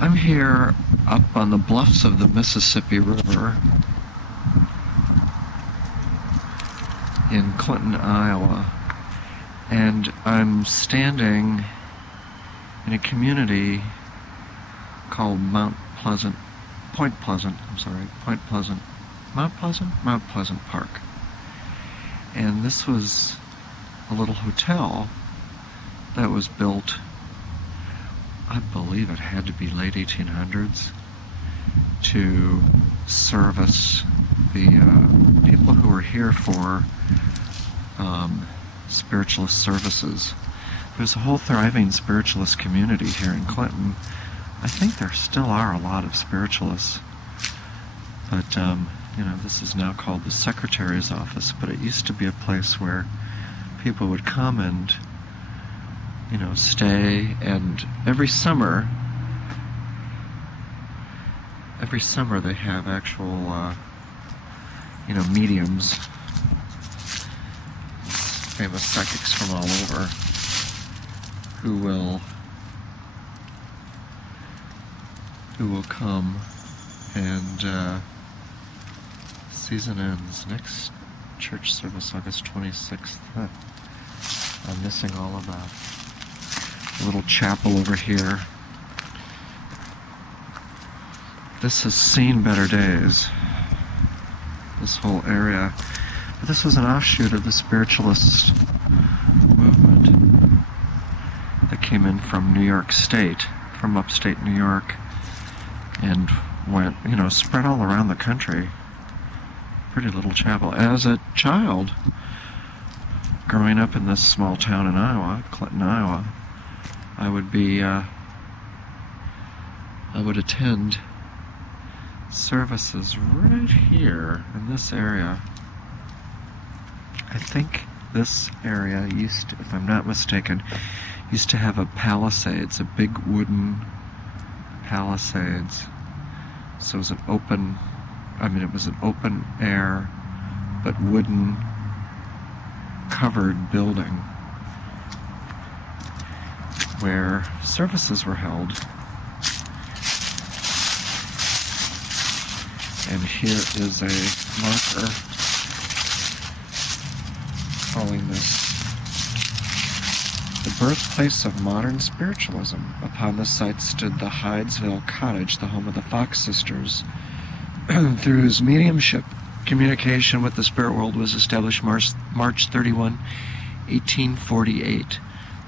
I'm here up on the bluffs of the Mississippi River in Clinton, Iowa, and I'm standing in a community called Mount Pleasant Park. And this was a little hotel that was built, I believe it had to be late 1800s, to service the people who were here for spiritualist services. There's a whole thriving spiritualist community here in Clinton. I think there still are a lot of spiritualists, but this is now called the Secretary's office, but it used to be a place where people would come and stay, and every summer they have actual mediums, famous psychics from all over, who will come, and season ends next church service August 26th. I'm missing all of that. A little chapel over here. This has seen better days, this whole area. But this was an offshoot of the spiritualist movement that came in from New York State, from upstate New York, and went, spread all around the country. Pretty little chapel. As a child, growing up in this small town in Iowa, Clinton, Iowa, I would attend services right here in this area. I think this area used to, if I'm not mistaken, used to have a palisades, a big wooden palisades. So it was an open, it was an open air, but wooden covered building where services were held. And here is a marker calling this the birthplace of modern spiritualism. Upon the site stood the Hydesville Cottage, the home of the Fox sisters, through whose mediumship communication with the spirit world was established March 31, 1848.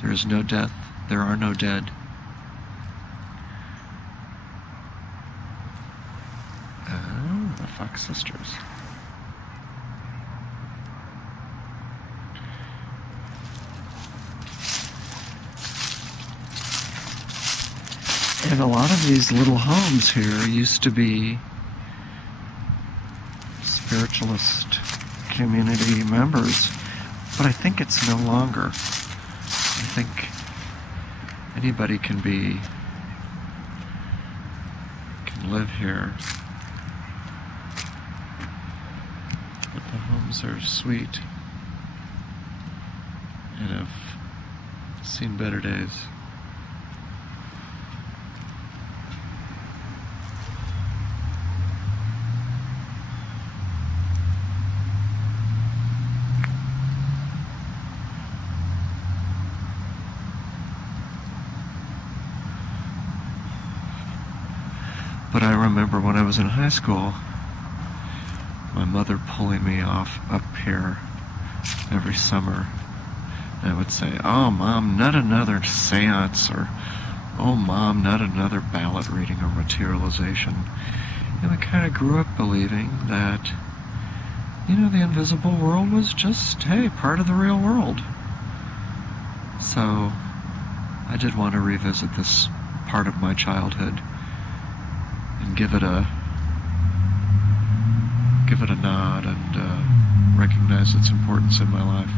There is no death, there are no dead. The Fox sisters. And a lot of these little homes here used to be spiritualist community members, but I think it's no longer. I think anybody can live here. But the homes are sweet and have seen better days. But I remember when I was in high school, my mother pulling me off up here every summer. And I would say, "Oh, Mom, not another seance," or, "Oh, Mom, not another ballot reading or materialization." And I kind of grew up believing that, the invisible world was just, hey, part of the real world. So I did want to revisit this part of my childhood and give it a nod and recognize its importance in my life.